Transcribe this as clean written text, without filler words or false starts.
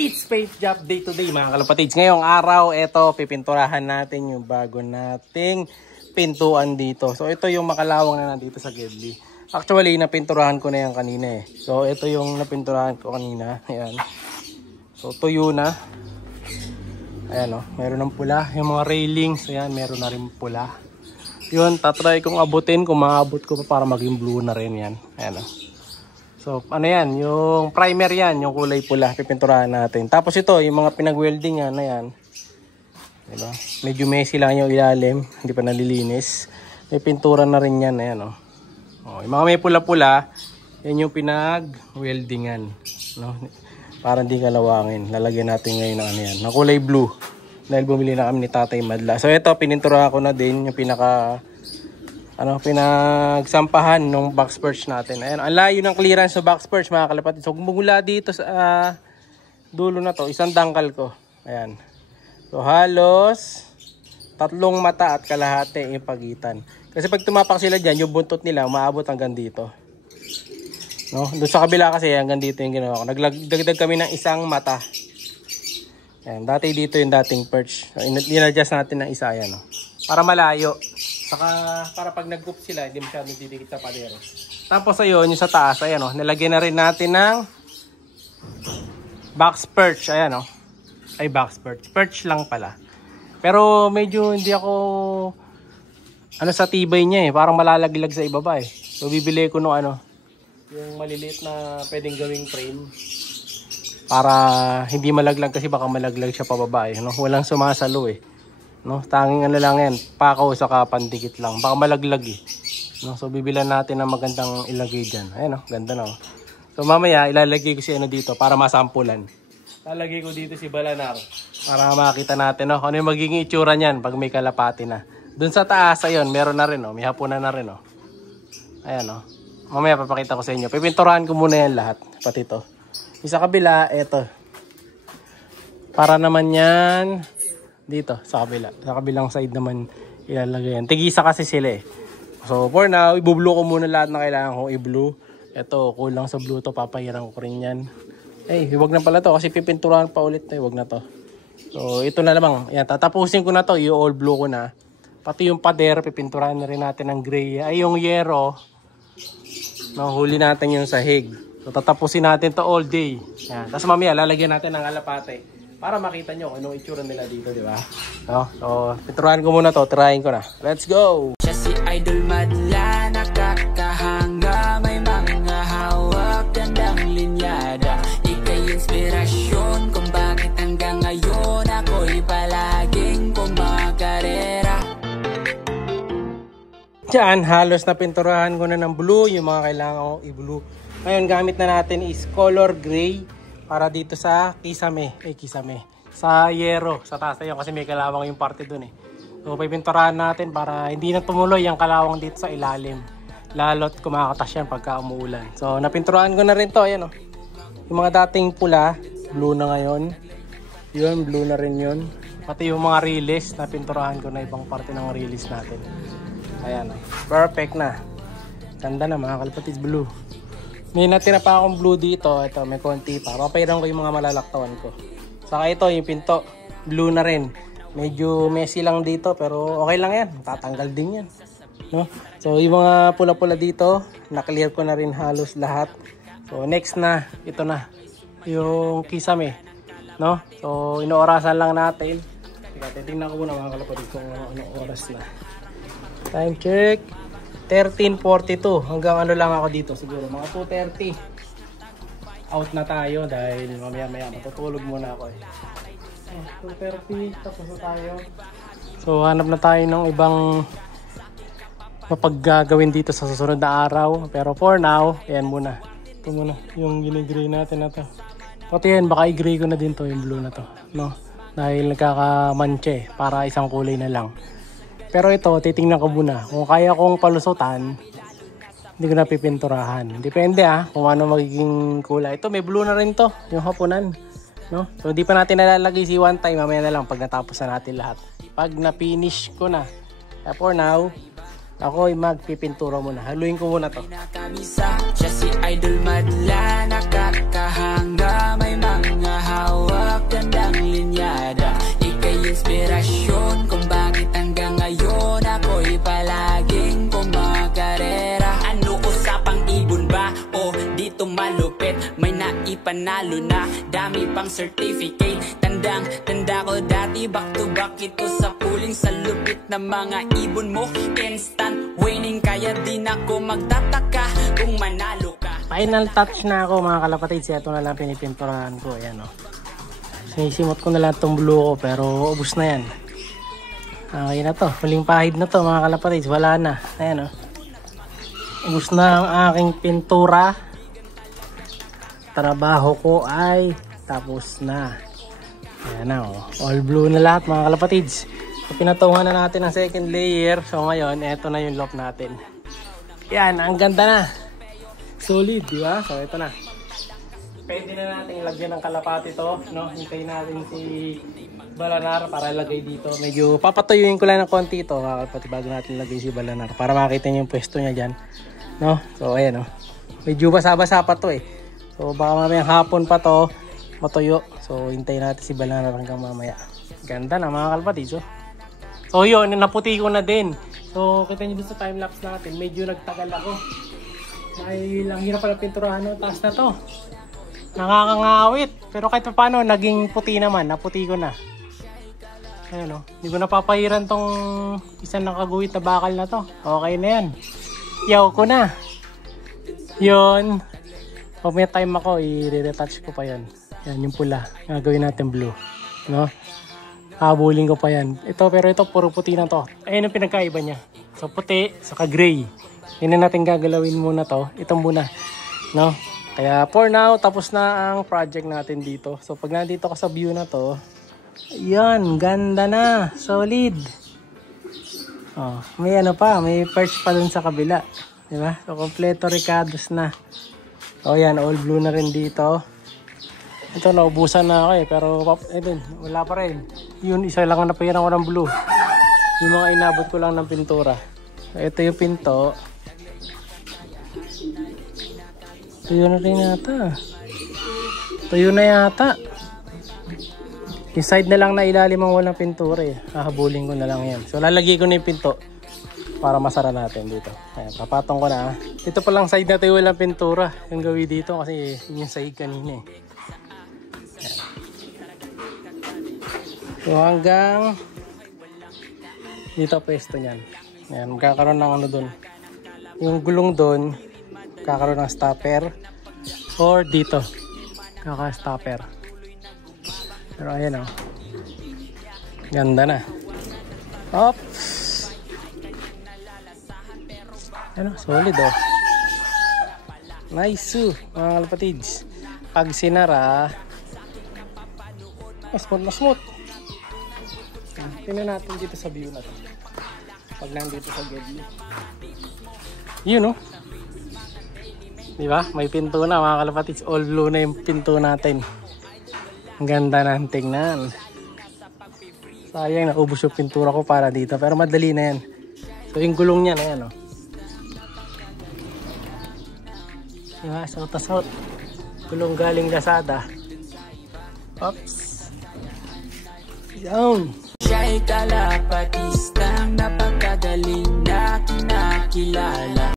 It's Paint Job Day today mga kalapatids. Ngayong araw, ito, pipinturahan natin yung bago nating pintuan dito. So ito yung makalawang na nandito sa Ghibli. Actually, napinturahan ko na yan kanina eh. So ito yung napinturahan ko kanina. Ayan. So tuyo na. Ayan o, meron ng pula. Yung mga railings, ayan, meron na rin pula. Yun, tatry kong abutin kung maabot ko pa para maging blue na rin yan. Ayan o. So, ano yan? Yung primer yan, yung kulay pula, pipinturahan natin. Tapos ito, yung mga pinag-welding yan, ayan. Diba? Medyo messy lang yung ilalim, hindi pa nalilinis. May pintura na rin yan, ayan o. Oh, yung mga may pula-pula, yan yung pinag-weldingan. No? Para hindi kalawangin. Lalagyan natin ngayon ng ano yan, ng kulay blue. Dahil bumili na kami ni Tatay Madla. So, ito, pininturahan ko na din yung pinagsampahan ng box perch natin. Ayan, ang layo ng clearance sa box perch mga kalapatid. So mula dito sa dulo na to, isang dangkal ko. Ayan. So halos 3 mata at kalahati yung pagitan. Kasi pag tumapak sila dyan, yung buntot nila maabot hanggang dito. No? Doon sa kabila kasi hanggang dito yung ginawa ko. Nagdagdag kami ng 1 mata. Ayan, dati dito yung dating perch. So, in-adjust natin ng isa. Ayan, no? Para malayo. Saka para pag nag-group sila, hindi masyadong didikit sa padero. Tapos ayun, yung sa taas, ayan o, nilagyan na rin natin ng box perch, ayan o. Ay, box perch. Perch lang pala. Pero medyo hindi ako, sa tibay niya eh. Parang malalaglag sa ibaba eh. So bibili ko nung yung maliliit na pwedeng gawing frame. Para hindi malaglag kasi baka malaglag siya pababa eh. No? Walang sumasalo eh. No, tanging lang yan, pakaw saka pandikit lang, baka malaglag eh. No, so bibilan natin ng magandang ilagay diyan. Ayun, ganda na. So mamaya ilalagay ko si dito para masampulan. Lalagay ko dito si Balanar para makita natin ano yung magiging itsura niyan pag may kalapati na. Doon sa taas ayun, meron na rin may hapunan na rin Ayan Mamaya papakita ko sa inyo. Pipinturahan ko muna yan lahat, pati ito. Sa kabila, eto. Para naman yan dito sa kabila. Sa kabilang side naman ilalagay yan. Tigisa kasi sila eh. So for now, i-blue ko muna lahat na kailangan kong i-blue. Ito, kulang sa blue to. Papahiran ko rin yan. Huwag na pala to kasi pipinturahan pa ulit. Huwag na to. So ito na lamang. Yan, tatapusin ko na to. I-all blue ko na. Pati yung pader, pipinturahan na rin natin ng gray. Ay, yung yero. Huli natin yung sahig. So tatapusin natin to all day. Yan. Tapos mamaya, lalagyan natin ng alapate. Para makita nyo kung anong itsura nila dito, di ba? So, pinturahan ko muna to. Trying ko na. Let's go! Siya si Idol Madla, nakakahanga. May mga hawak, gandang linyada. Ika'y inspirasyon kung bakit hanggang ngayon ako'y palaging kumakarera. Diyan, halos na pinturahan ko na ng blue. Yung mga kailangan ko i-blue. Ngayon, gamit na natin is color gray. Para dito sa kisame. Sa yero. Sa taas na yun kasi may kalawang yung parte dun eh. So pipinturahan natin para hindi na tumuloy yung kalawang dito sa ilalim. Lalo't kumakatas yan pagka umuulan. So napinturahan ko na rin to. Ayan yung mga dating pula, blue na ngayon. Yun, blue na rin yun. Pati yung mga release, napinturahan ko na ibang parte ng release natin. Ayan perfect na. Ganda na mga kalapatids, blue. May natira pa akong blue dito. Ito, may konti pa. Papairan ko yung mga malalaktawan ko. Saka ito, yung pinto. Blue na rin. Medyo messy lang dito, pero okay lang yan. Tatanggal din yan. No? So, yung mga pula-pula dito, na-clear ko na rin halos lahat. So, next na, ito na. Yung kisame. No? So, inoorasan lang natin. Titingnan ko muna mga kalapatid kung anong oras na. Time check. 13:42 hanggang lang ako dito siguro mga 2:30 out na tayo dahil mamaya matutulog muna ako 2:30 tapos na tayo. So hanap na tayo ng ibang mapaggagawin dito sa susunod na araw, pero for now ayan muna, ito muna yung ginigray natin na to. Pati yan baka i-gray ko na din to, yung blue na to, no? Dahil nagkakamanche para isang kulay na lang. Pero ito, titingnan ko muna. Kung kaya kong palusutan, hindi ko na pipinturahan. Depende kung ano magiging kulay. Ito, may blue na rin to, yung hapunan. No? So, hindi pa natin nalalagay si one time. Mamaya na lang pag natapos na natin lahat. Pag na-finish ko na. For now, ako ay magpipintura muna. Haluin ko muna to. Siya si Idol Madla, nakakahanga. May mga hawak. inspirasyon kung bakit hanggang ngayon ako'y palaging kumakarera. Ano usapang ibon ba? O dito malupit, may naipanalo na, dami pang certificate. Tanda ko dati, back to back ito sa puling, sa lupit na mga ibon mo. Instant winning, kaya din ako magtataka kung manalo ka. Final touch na ako mga kalapatids. Ito na lang pinipinturahan ko. Ayan, oh. Sinisimot ko na lang itong blue ko, pero ubos na yan. Okay na to. Huling pahid na to mga kalapatids. Wala na. Ayan, oh. Ubos na ang aking pintura. Trabaho ko ay tapos na. Ayan na, oh. All blue na lahat mga kalapatids. So, pinatungan na natin ang second layer. So ngayon, eto na yung loft natin. Yan, ang ganda na. Solid, di ba? So ito na. Pwede na natin lagyan ng kalapati to, no? Hintayin natin si Balanar para ilagay dito. Medyo papatuyuin ko lang ng konti ito, mga kalapati, bago natin ilagay si Balanar para makita niyo yung pwesto niya dyan, no? So ayan, no? Medyo basa-basa pa to eh. So baka mamayang hapon pa to matuyo. So hintayin natin si Balanar hanggang mamaya. Ganda na mga kalapati. So yun, naputi ko na din. So kita niyo sa time-lapse natin, medyo nagtagal ako. Dahil ang hirap pala pinturahan, no? Taas na to. Nakakangawit. Pero kahit pa paano, naging puti naman. Naputi ko na. Ayan, no? Hindi ko napapahiran tong isang nakaguhit na bakal na to. Okay na yan. Yaw ko na. Yun. Pag may time ako, i-retouch ko pa yan. Yan, yung pula. Gagawin natin blue. No? Habulin ko pa yan. Ito, pero ito, puro puti na to. Ayan ang pinagkaiba niya. So, puti, saka gray. Yan na natin gagalawin muna to. Ito muna. No? Kaya for now, tapos na ang project natin dito. So pag nandito ka sa view na to, yan, ganda na. Solid. Oh, may ano pa, may perch pa dun sa kabila. Diba? So kompleto ricados na. O yan, all blue na rin dito. Ito, naubusan na ako eh. Pero wala pa rin. Yun, isa lang ang napahiran ko ng blue. Yung mga inabot ko lang ng pintura. So, ito yung pinto. Tuyo na rin yata. Tuyo na yata. Yung side na lang na ilalim ang walang pintura eh. Hahabulin ko na lang yan. So lalagay ko na yung pinto para masara natin dito. Ayan, papatong ko na. Ito palang side na tayo walang pintura. Yung gawin dito kasi yun yung side kanina eh. Ayan. So hanggang dito pwesto nyan. Ayan, magkakaroon ng ano dun. Yung gulong dun, kakaroon ng stopper or dito kaka-stopper. Pero ayan, oh. Ganda na. Oops. Ano, solid oh. Nice mga kalapatids. Pag sinara, smooth na smooth. Tingnan natin dito sa view na to. Pag nandito sa Gedli. Yun oh. Diba? May pinto na mga kalapatids. All blue na yung pinto natin. Ang ganda na tingnan. Sayang naubos yung pintura ko para dito. Pero madali na yan. So yung gulong niya na yan. Oh. Diba? South. Gulong galing Lazada. Oops. Yan. Siya'y kalapatistang napakagaling na kinakilala.